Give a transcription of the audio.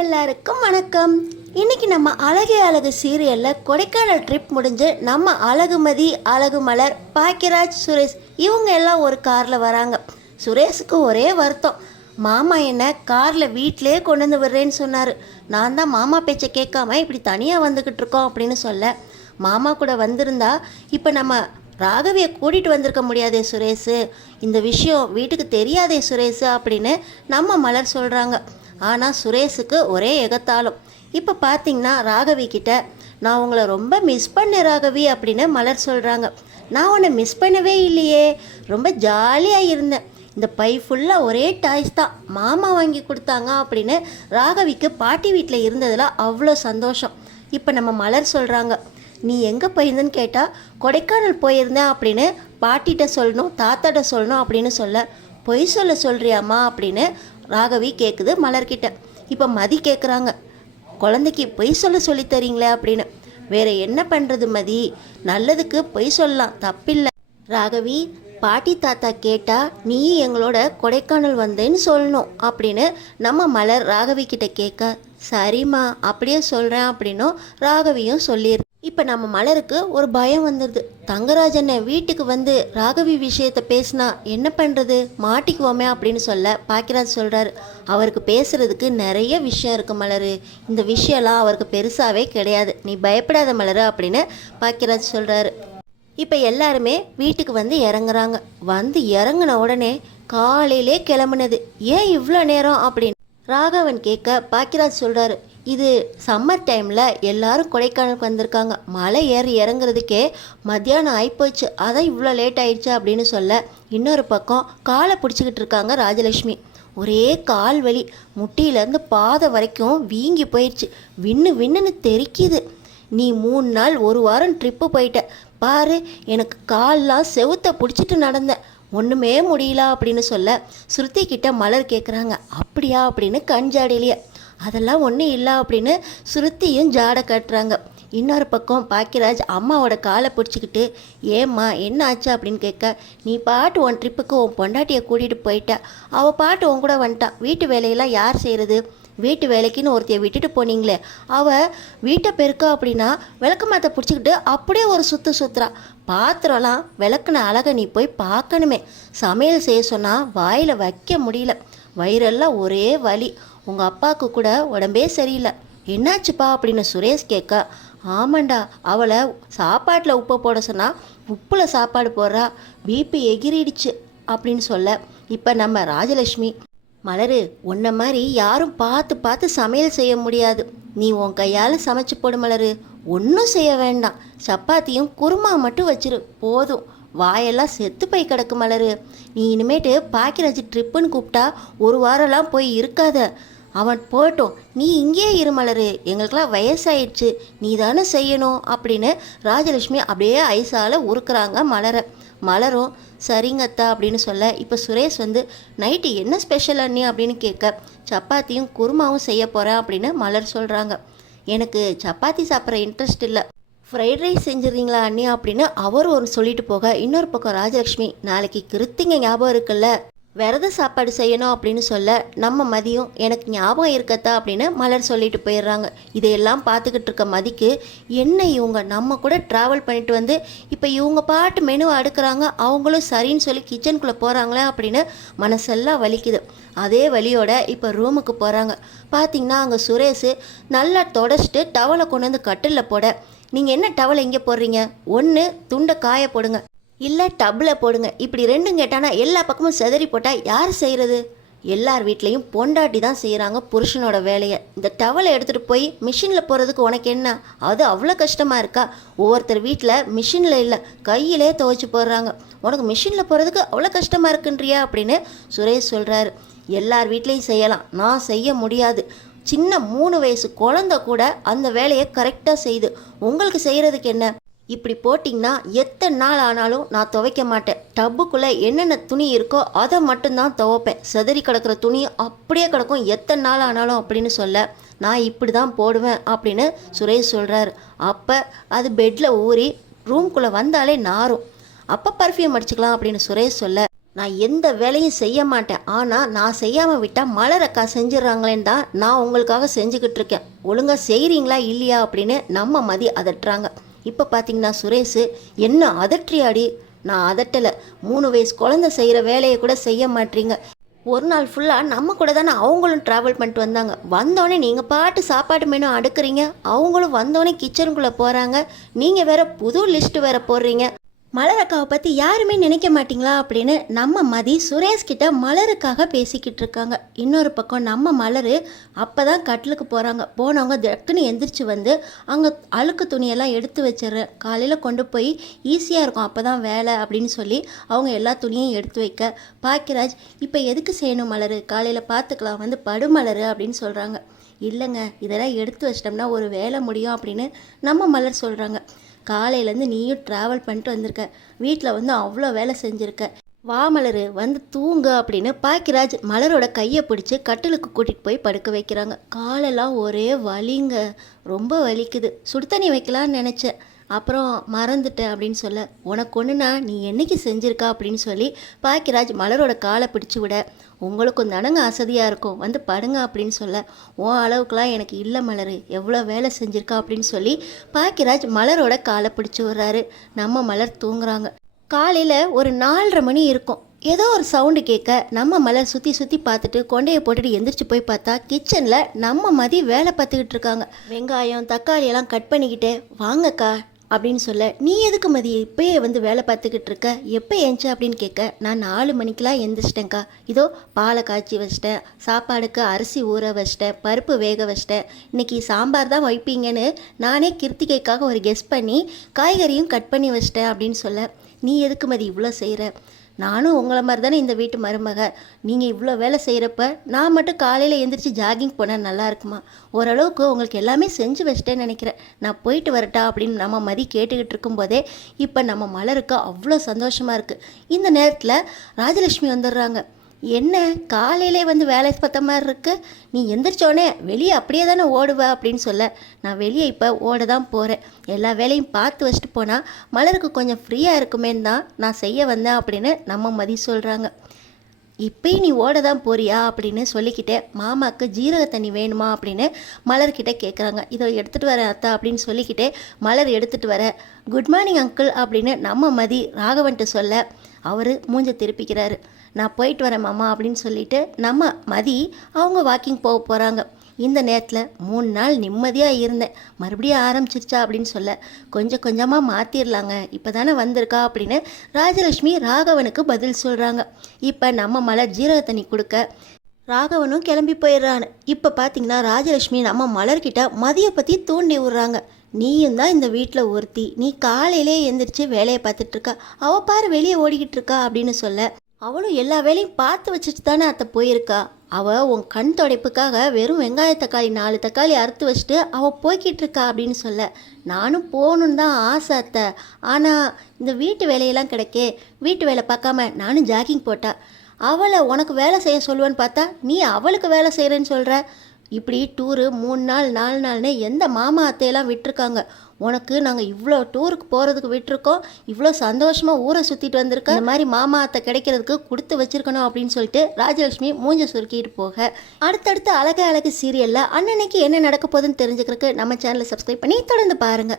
எல்லாருக்கும் வணக்கம். இன்னைக்கு நம்ம அழகே அழகு சீரியலில் கொடைக்கானல் ட்ரிப் முடிஞ்சு நம்ம அழகுமதி, அழகுமலர், பாக்கியராஜ், சுரேஷ் இவங்க எல்லாம் ஒரு காரில் வராங்க. சுரேஷுக்கு ஒரே வருத்தம். மாமா என்ன காரில் வீட்டிலே கொண்டு வந்து விடுறேன்னு சொன்னார். நான் தான் மாமா பேச்சை கேட்காம இப்படி தனியாக வந்துக்கிட்டு இருக்கோம் அப்படின்னு சொல்ல, மாமா கூட வந்திருந்தா இப்போ நம்ம ராகவியை கூட்டிகிட்டு வந்திருக்க முடியாதே சுரேஷு, இந்த விஷயம் வீட்டுக்கு தெரியாதே சுரேஷு அப்படின்னு நம்ம மலர் சொல்கிறாங்க. ஆனால் சுரேஷுக்கு ஒரே எகத்தாலும். இப்போ பார்த்தீங்கன்னா ராகவி கிட்ட நான் உங்களை ரொம்ப மிஸ் பண்ணேன் ராகவி அப்படின்னு மலர் சொல்கிறாங்க. நான் உன்னை மிஸ் பண்ணவே இல்லையே, ரொம்ப ஜாலியாக இருந்தேன். இந்த பை ஃபுல்லாக ஒரே டாய்ஸ் தான், மாமா வாங்கி கொடுத்தாங்க அப்படின்னு ராகவிக்கு பாட்டி வீட்டில் இருந்ததில் அவ்வளோ சந்தோஷம். இப்போ நம்ம மலர் சொல்கிறாங்க, நீ எங்கே போயிருந்தேன்னு கேட்டால் கொடைக்கானல் போயிருந்தேன் அப்படின்னு பாட்டிகிட்ட சொல்லணும், தாத்தாட்ட சொல்லணும் அப்படின்னு சொல்ல, பொய் சொல்கிறியாம்மா அப்படின்னு ராகவி கேட்குது மலர்கிட்ட. இப்போ மதி கேட்குறாங்க, குழந்தைக்கு பொய் சொல்லி தரீங்களே அப்படின்னு. வேறு என்ன பண்ணுறது மதி, நல்லதுக்கு பொய் சொல்லலாம், தப்பில்லை. ராகவி, பாட்டி தாத்தா கேட்டால் நீ எங்களோட கொடைக்கானல் வந்தேன்னு சொல்லணும் அப்படின்னு நம்ம மலர் ராகவி கிட்ட கேட்க, சரிம்மா அப்படியே சொல்கிறேன் அப்படின்னும் ராகவியும் சொல்லிடுது. இப்போ நம்ம மலருக்கு ஒரு பயம் வந்துடுது. தங்கராஜனை வீட்டுக்கு வந்து ராகவி விஷயத்தை பேசினா என்ன பண்ணுறது, மாட்டிக்குவோமே அப்படின்னு சொல்ல பாக்கியராஜ் சொல்கிறாரு, அவருக்கு பேசுகிறதுக்கு நிறைய விஷயம் இருக்குது மலரு, இந்த விஷயம்லாம் அவருக்கு பெருசாகவே கிடையாது, நீ பயப்படாத மலரு அப்படின்னு பாக்கியராஜ் சொல்கிறாரு. இப்போ எல்லாருமே வீட்டுக்கு வந்து இறங்குறாங்க. வந்து இறங்கின உடனே காலையிலே கிளம்புனது, ஏன் இவ்வளோ நேரம் அப்படின்னு ராகவன் கேட்க பாக்கியராஜ் சொல்கிறாரு, இது சம்மர் டைமில் எல்லாரும் கொடைக்கானலுக்கு வந்திருக்காங்க, மலை ஏறி இறங்குறதுக்கே மத்தியானம் ஆகிப்போச்சு, அதான் இவ்வளோ லேட் ஆயிடுச்சு அப்படின்னு சொல்ல, இன்னொரு பக்கம் காலை பிடிச்சிக்கிட்டு இருக்காங்க ராஜலட்சுமி. ஒரே கால் வலி, முட்டியிலேருந்து பாதை வரைக்கும் வீங்கி போயிடுச்சு, விண்ணுன்னு தெரிக்குது. நீ 3 நாள் 1 வாரம் ட்ரிப்பு போயிட்ட பாரு, எனக்கு கால்லாம் செவுத்த பிடிச்சிட்டு நடந்தேன், ஒன்றுமே முடியல அப்படின்னு சொல்ல, ஸ்ருதி கிட்ட மலர் கேட்குறாங்க, அப்படியா அப்படின்னு கஞ்சாடிலேயே. அதெல்லாம் ஒன்றும் இல்லை அப்படின்னு ஸ்ருதியும் ஜாட கட்டுறாங்க. இன்னொரு பக்கம் பாக்கியராஜ் அம்மாவோட காலை பிடிச்சிக்கிட்டு, ஏம்மா என்ன ஆச்சு அப்படின்னு கேட்க, நீ பாட்டு உன் ட்ரிப்புக்கு உன் பொண்டாட்டியை கூட்டிகிட்டு போயிட்ட, அவள் பாட்டு உன் கூட வந்துட்டா, வீட்டு வேலையெல்லாம் யார் செய்கிறது, வீட்டு வேலைக்குன்னு ஒருத்தையை விட்டுட்டு போனீங்களே, அவள் வீட்டை பெருக்கா அப்படின்னா விளக்கு மாற்ற பிடிச்சிக்கிட்டு அப்படியே ஒரு சுற்றுறா, பாத்திரம்லாம் விளக்குன அழகை நீ போய் பார்க்கணுமே, சமையல் செய்ய சொன்னால் வாயில் வைக்க முடியல, வயிறெல்லாம் ஒரே வலி, உங்கள் அப்பாவுக்கு கூட உடம்பே சரியில்லை, என்னாச்சுப்பா அப்படின்னு சுரேஷ் கேட்க, ஆமாண்டா அவளை சாப்பாட்டில் உப்பை போட சொன்னால் உப்பில் சாப்பாடு போடுறா, பிபி எகிரிடுச்சு அப்படின்னு சொல்ல, இப்போ நம்ம ராஜலட்சுமி, மலரு உன்னை மாதிரி யாரும் பார்த்து சமையல் செய்ய முடியாது, நீ உன் கையால் சமைச்சு போடு மலரு, ஒன்றும் செய்ய வேண்டாம், சப்பாத்தியும் குருமா மட்டும் வச்சிரு போதும், வாயெல்லாம் செத்து போய் கிடக்கு மலரு, நீ இனிமேட்டு பாக்கியராஜ் ட்ரிப்புன்னு கூப்பிட்டா 1 வாரம்லாம் போய் இருக்காத, அவன் போட்டோம், நீ இங்கேயே இரு மலரு, எங்களுக்கெல்லாம் வயசாயிடுச்சு, நீ தானே செய்யணும் அப்படின்னு ராஜலட்சுமி அப்படியே ஐசால் உருக்குறாங்க மலரை. மலரும் சரிங்கத்தா அப்படின்னு சொல்ல, இப்போ சுரேஷ் வந்து நைட்டு என்ன ஸ்பெஷல் அண்ணி அப்படின்னு கேட்க, சப்பாத்தியும் குருமாவும் செய்ய போகிறேன் அப்படின்னு மலர் சொல்கிறாங்க. எனக்கு சப்பாத்தி சாப்பிட்ற இன்ட்ரெஸ்ட் இல்லை, ஃப்ரைட் ரைஸ் செஞ்சுருந்தீங்களா அண்ணி அப்படின்னு அவர் ஒரு சொல்லிட்டு போக, இன்னொரு பக்கம் ராஜலட்சுமி, நாளைக்கு கிருத்திங்க ஞாபகம் இருக்குல்ல, விரத சாப்பாடு செய்யணும் அப்படின்னு சொல்ல, நம்ம மதியம் எனக்கு ஞாபகம் இருக்கத்தா அப்படின்னு மலர் சொல்லிட்டு போயிடுறாங்க. இதையெல்லாம் பார்த்துக்கிட்டு இருக்க மதிக்கு, என்ன இவங்க நம்ம கூட ட்ராவல் பண்ணிட்டு வந்து இப்போ இவங்க பாட்டு மெனுவை அடுக்கிறாங்க, அவங்களும் சரின்னு சொல்லி கிச்சனுக்குள்ளே போகிறாங்களே அப்படின்னு மனசெல்லாம் வலிக்குது. அதே வலியோட இப்போ ரூமுக்கு போகிறாங்க. பார்த்திங்கன்னா அங்கே சுரேஷ் நல்லா தொடச்சிட்டு டவலை கொண்டு வந்து கட்டிலில் போட, நீங்கள் என்ன டவலை எங்கே போடுறீங்க, ஒன்று துண்டை காய போடுங்க, இல்லை டப்பில் போடுங்க, இப்படி ரெண்டும் கேட்டானா எல்லா பக்கமும் செதறி போட்டால் யார் செய்கிறது, எல்லார் வீட்லேயும் பொண்டாட்டி தான் செய்கிறாங்க புருஷனோட வேலையை, இந்த டவலை எடுத்துகிட்டு போய் மிஷினில் போகிறதுக்கு உனக்கு என்ன, அது அவ்வளோ கஷ்டமாக இருக்கா, ஒவ்வொருத்தர் வீட்டில் மிஷினில் இல்லை கையிலே துவைச்சி போடுறாங்க, உனக்கு மிஷினில் போகிறதுக்கு அவ்வளோ கஷ்டமாக இருக்குன்றியா அப்படின்னு சுரேஷ் சொல்கிறாரு. எல்லார் வீட்லேயும் செய்யலாம், நான் செய்ய முடியாது, சின்ன 3 வயசு குழந்தை கூட அந்த வேலையை கரெக்டாக செய்யுது, உங்களுக்கு செய்கிறதுக்கு என்ன, இப்படி போட்டிங்கன்னா எத்தனை நாள் ஆனாலும் நான் துவைக்க மாட்டேன், டப்புக்குள்ளே என்னென்ன துணி இருக்கோ அதை மட்டும்தான் துவைப்பேன், செதறி கிடக்கிற துணி அப்படியே கிடக்கும் எத்தனை நாள் ஆனாலும் அப்படின்னு சொல்ல, நான் இப்படி தான் போடுவேன் அப்படின்னு சுரேஷ் சொல்கிறாரு. அப்போ அது பெட்டில் ஊறி ரூம்குள்ளே வந்தாலே நாரும், அப்போ பர்ஃப்யூம் அடிச்சுக்கலாம் அப்படின்னு சுரேஷ் சொல்ல, நான் எந்த வேலையும் செய்ய மாட்டேன், ஆனால் நான் செய்யாமல் விட்டால் மலரக்கா செஞ்சிடறாங்களேன்னு தான் நான் உங்களுக்காக செஞ்சுக்கிட்டு இருக்கேன். ஒழுங்காக செய்கிறீங்களா இல்லையா அப்படின்னு நம்ம மதி அதட்டுறாங்க. இப்போ பார்த்தீங்கன்னா சுரேஷ், என்ன அதற்றியாடி? நான் அதட்டலை, 3 வயசு குழந்தை செய்கிற வேலையை கூட செய்ய மாட்டீங்க. ஒரு நாள் ஃபுல்லாக நம்ம கூட தானே அவங்களும் ட்ராவல் பண்ணிட்டு வந்தாங்க. வந்தோடனே நீங்கள் பாட்டு சாப்பாடு மெனு அடுக்குறீங்க, அவங்களும் வந்தோடனே கிச்சனுக்குள்ளே போகிறாங்க. நீங்கள் வேற புது லிஸ்ட்டு வேற போடுறீங்க. மலரக்காவை பற்றி யாருமே நினைக்க மாட்டிங்களா அப்படின்னு நம்ம மதி சுரேஷ்கிட்ட மலருக்காக பேசிக்கிட்டு இருக்காங்க. இன்னொரு பக்கம் நம்ம மலர் அப்போ தான் கட்டிலுக்கு போகிறாங்க. போனவங்க டக்குன்னு எந்திரிச்சு வந்து அங்கே அழுக்கு துணியெல்லாம் எடுத்து வச்சிடுறேன், காலையில் கொண்டு போய் ஈஸியாக இருக்கும் அப்போ தான் வேலை அப்படின்னு சொல்லி அவங்க எல்லா துணியும் எடுத்து வைக்க, பாக்கியராஜ் இப்போ எதுக்கு செய்யணும் மலர், காலையில் பார்த்துக்கலாம், வந்து படு மலர் அப்படின்னு சொல்கிறாங்க. இல்லைங்க, இதெல்லாம் எடுத்து வச்சிட்டோம்னா ஒரு வேலை முடியும் அப்படின்னு நம்ம மலர் சொல்கிறாங்க. காலையிலேருந்து நீயும் ட்ராவல் பண்ணிட்டு வந்திருக்க, வீட்டில் வந்து அவ்வளோ வேலை செஞ்சுருக்க, வா மலர் வந்து தூங்கு அப்படின்னு பாக்கியராஜ் மலரோட கையை பிடிச்சி கட்டிலுக்கு கூட்டிகிட்டு போய் படுக்க வைக்கிறாங்க. காலெல்லாம் ஒரே வலிங்க, ரொம்ப வலிக்குது, சுடு தண்ணி வைக்கலான்னு நினச்சேன், அப்புறம் மறந்துட்டேன் அப்படின்னு சொல்ல, உனக்கு ஒன்றுனா நீ என்னைக்கு செஞ்சுருக்கா அப்படின்னு சொல்லி பாக்கியராஜ் மலரோட காலை பிடிச்சி விட, உங்களுக்கும் தானங்க அசதியாக இருக்கும், வந்து படுங்க அப்படின்னு சொல்ல, உன் அளவுக்குலாம் எனக்கு இல்லை மலர், எவ்வளோ வேலை செஞ்சுருக்கா அப்படின்னு சொல்லி பாக்கியராஜ் மலரோட காலை பிடிச்சி விட்றாரு. நம்ம மலர் தூங்குறாங்க. காலையில் ஒரு 4:30 மணி இருக்கும். ஏதோ ஒரு சவுண்டு கேட்க நம்ம மலர் சுற்றி சுற்றி பார்த்துட்டு கொண்டையை போட்டுட்டு எந்திரிச்சு போய் பார்த்தா கிச்சனில் நம்ம மதி வேலை பார்த்துக்கிட்டு இருக்காங்க. வெங்காயம் தக்காளி எல்லாம் கட் பண்ணிக்கிட்டே, வாங்கக்கா அப்படின்னு சொல்ல, நீ எதுக்கு மதி இப்போயே வந்து வேலை பார்த்துக்கிட்டு இருக்க, எப்போ ஏஞ்ச அப்படின்னு கேட்க, நான் 4 மணிக்கெலாம் எந்திரிச்சிட்டேங்க்கா, இதோ பாலை காய்ச்சி வச்சிட்டேன், சாப்பாடுக்கு அரிசி ஊற வச்சிட்டேன், பருப்பு வேக வச்சிட்டேன், இன்றைக்கி சாம்பார் தான் வைப்பீங்கன்னு நானே கிருத்திகைக்காக ஒரு கெஸ் பண்ணி காய்கறியும் கட் பண்ணி வச்சிட்டேன் அப்படின்னு சொல்ல, நீ எதுக்கு மதி இவ்வளோ செய்கிற, நானும் உங்களை மாதிரி தானே இந்த வீட்டு மருமக, நீங்கள் இவ்வளோ வேலை செய்கிறப்ப நான் மட்டும் காலையில் எழுந்திரிச்சு ஜாகிங் போனால் நல்லா இருக்குமா, ஓரளவுக்கு உங்களுக்கு எல்லாமே செஞ்சு வச்சிட்டேன்னு நினைக்கிறேன், நான் போயிட்டு வரட்டா அப்படின்னு நம்ம மதி கேட்டுக்கிட்டு இருக்கும்போதே இப்போ நம்ம மலருக்கு அவ்வளோ சந்தோஷமாக இருக்குது. இந்த நேரத்தில் ராஜலட்சுமி வந்துடுறாங்க. என்ன காலையிலே வந்து வேலை பார்த்த மாதிரி இருக்கு, நீ எந்திரிச்சோடனே வெளியே அப்படியே தானே ஓடுவ அப்படின்னு சொல்ல, நான் வெளியே இப்போ ஓட தான் போகிறேன், எல்லா வேலையும் பார்த்து வச்சுட்டு போனால் மலருக்கு கொஞ்சம் ஃப்ரீயாக இருக்குமேன்னு தான் நான் செய்ய வந்தேன் அப்படின்னு நம்ம மதி சொல்கிறாங்க. இப்போயும் நீ ஓட தான் போறியா அப்படின்னு சொல்லிக்கிட்டே மாமாவுக்கு ஜீரக தண்ணி வேணுமா அப்படின்னு மலர்கிட்ட கேட்குறாங்க. இதோ எடுத்துகிட்டு வரேன் அத்தா அப்படின்னு சொல்லிக்கிட்டே மலர் எடுத்துகிட்டு வர, குட் மார்னிங் அங்கிள் அப்படின்னு நம்ம மதி ராகவன்ட்டு சொல்ல, அவர் மூஞ்ச திருப்பிக்கிறாரு. நான் போயிட்டு வரேன் மாமா அப்படின்னு சொல்லிட்டு நம்ம மதி அவங்க வாக்கிங் போக போகிறாங்க. இந்த நேரத்தில் 3 நாள் நிம்மதியாக இருந்தேன், மறுபடியும் ஆரம்பிச்சிருச்சா அப்படின்னு சொல்ல, கொஞ்சம் கொஞ்சமாக மாற்றிடலாங்க, இப்போ தானே வந்திருக்கா அப்படின்னு ராஜலட்சுமி ராகவனுக்கு பதில் சொல்கிறாங்க. இப்போ நம்ம மலர் ஜீரக தண்ணி கொடுக்க ராகவனும் கிளம்பி போயிடுறான்னு. இப்போ பார்த்தீங்கன்னா ராஜலட்சுமி நம்ம மலர்கிட்ட மதியை பற்றி தூண்டி விடுறாங்க. நீயும் தான் இந்த வீட்டில் ஒருத்தி, நீ காலையிலே எழுந்திரிச்சு வேலையை பார்த்துட்ருக்கா, அவள் பாரு வெளியே ஓடிக்கிட்டு இருக்கா அப்படின்னு சொல்ல, அவளும் எல்லா வேலையும் பார்த்து வச்சுட்டு தானே அத்தை போயிருக்கா, அவள் உன் கண் துடைப்புக்காக வெறும் வெங்காய தக்காளி 4 தக்காளி அறுத்து வச்சுட்டு அவள் போய்கிட்டு இருக்கா அப்படின்னு சொல்ல, நானும் போகணுன்னு தான் ஆசை அத்தை, ஆனால் இந்த வீட்டு வேலையெல்லாம் கிடைக்கே, வீட்டு வேலை பார்க்காம நானும் ஜாகிங் போட்டா, அவளை உனக்கு வேலை செய்ய சொல்லுவேன்னு பார்த்தா நீ அவளுக்கு வேலை செய்கிறேன்னு சொல்கிற, இப்படி டூரு 3 நாள் 4 நாள்னு எந்த மாமா அத்தையெல்லாம் விட்டுருக்காங்க, உனக்கு நாங்கள் இவ்வளோ டூருக்கு போகிறதுக்கு விட்டுருக்கோம், இவ்வளோ சந்தோஷமாக ஊரை சுற்றிட்டு வந்திருக்கோம், இந்த மாதிரி மாமா அத்தை கிடைக்கிறதுக்கு கொடுத்து வச்சுருக்கணும் அப்படின்னு சொல்லிட்டு ராஜலட்சுமி மூஞ்ச சுருக்கிட்டு போக, அடுத்தடுத்து அழகு அழகு சீரியலில் அன்னன்னைக்கு என்ன நடக்க போகுதுன்னு தெரிஞ்சுக்கிறதுக்கு நம்ம சேனலை சப்ஸ்கிரைப் பண்ணி தொடர்ந்து பாருங்கள்.